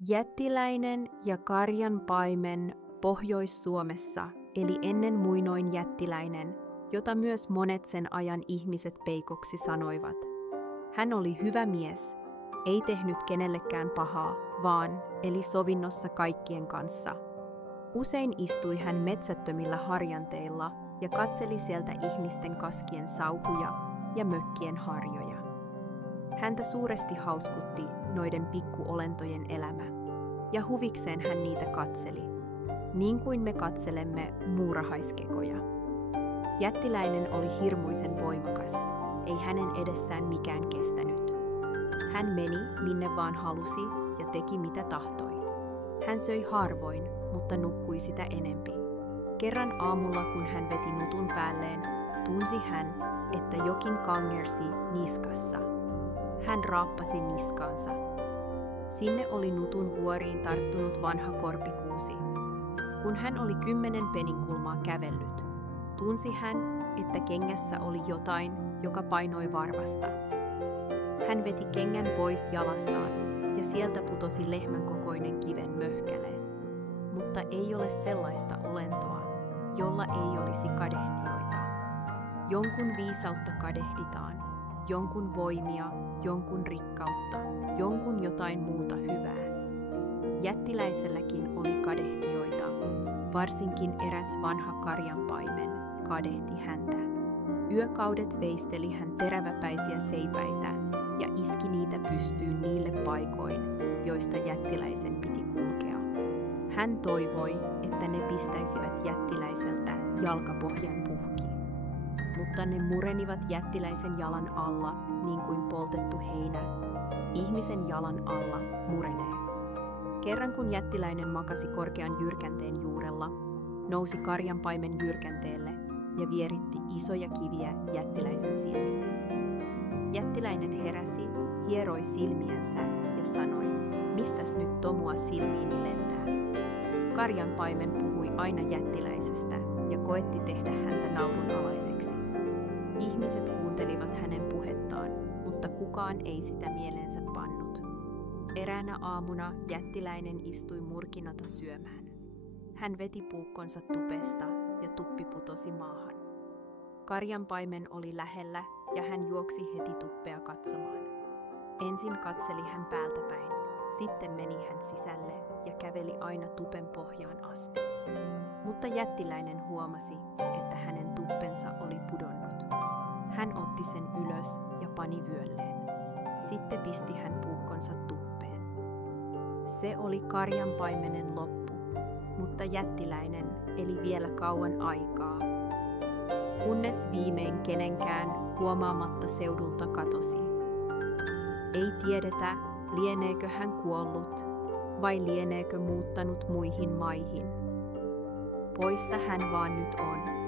Jättiläinen ja karjanpaimen Pohjois-Suomessa eli ennen muinoin jättiläinen, jota myös monet sen ajan ihmiset peikoksi sanoivat. Hän oli hyvä mies, ei tehnyt kenellekään pahaa, vaan eli sovinnossa kaikkien kanssa. Usein istui hän metsättömillä harjanteilla ja katseli sieltä ihmisten kaskien sauhuja ja mökkien harjoja. Häntä suuresti hauskutti noiden pikkuolentojen elämä, ja huvikseen hän niitä katseli, niin kuin me katselemme muurahaiskekoja. Jättiläinen oli hirmuisen voimakas, ei hänen edessään mikään kestänyt. Hän meni, minne vaan halusi, ja teki mitä tahtoi. Hän söi harvoin, mutta nukkui sitä enempi. Kerran aamulla, kun hän veti nutun päälleen, tunsi hän, että jokin kangersi niskassa. Hän raappasi niskaansa. Sinne oli nutun vuoriin tarttunut vanha korpikuusi. Kun hän oli 10 peninkulmaa kävellyt, tunsi hän, että kengässä oli jotain, joka painoi varvasta. Hän veti kengän pois jalastaan, ja sieltä putosi lehmän kokoinen kiven möhkäle. Mutta ei ole sellaista olentoa, jolla ei olisi kadehtioita. Jonkun viisautta kadehditaan, jonkun voimia, jonkun rikkautta, jonkun jotain muuta hyvää. Jättiläiselläkin oli kadehtioita, varsinkin eräs vanha karjanpaimen kadehti häntä. Yökaudet veisteli hän teräväpäisiä seipäitä ja iski niitä pystyyn niille paikoin, joista jättiläisen piti kulkea. Hän toivoi, että ne pistäisivät jättiläiseltä jalkapohjan puhki. Mutta ne murenivat jättiläisen jalan alla, niin kuin poltettu heinä. Ihmisen jalan alla murenee. Kerran kun jättiläinen makasi korkean jyrkänteen juurella, nousi karjanpaimen jyrkänteelle ja vieritti isoja kiviä jättiläisen silmille. Jättiläinen heräsi, hieroi silmiänsä ja sanoi, mistäs nyt tomua silmiini lentää. Karjanpaimen puhui aina jättiläisestä ja koetti tehdä häntä naurunalaiseksi. Ihmiset kuuntelivat hänen puhettaan, mutta kukaan ei sitä mieleensä pannut. Eräänä aamuna jättiläinen istui murkinata syömään. Hän veti puukkonsa tupesta ja tuppi putosi maahan. Karjanpaimen oli lähellä ja hän juoksi heti tuppea katsomaan. Ensin katseli hän päältäpäin, sitten meni hän sisälle ja käveli aina tupen pohjaan asti. Mutta jättiläinen huomasi, että hänen tuppensa oli pudonnut. Hän otti sen ylös ja pani vyölleen. Sitten pisti hän puukkonsa tuppeen. Se oli karjanpaimenen loppu, mutta jättiläinen eli vielä kauan aikaa. Kunnes viimein kenenkään huomaamatta seudulta katosi. Ei tiedetä, lieneekö hän kuollut vai lieneekö muuttanut muihin maihin. Poissa hän vaan nyt on.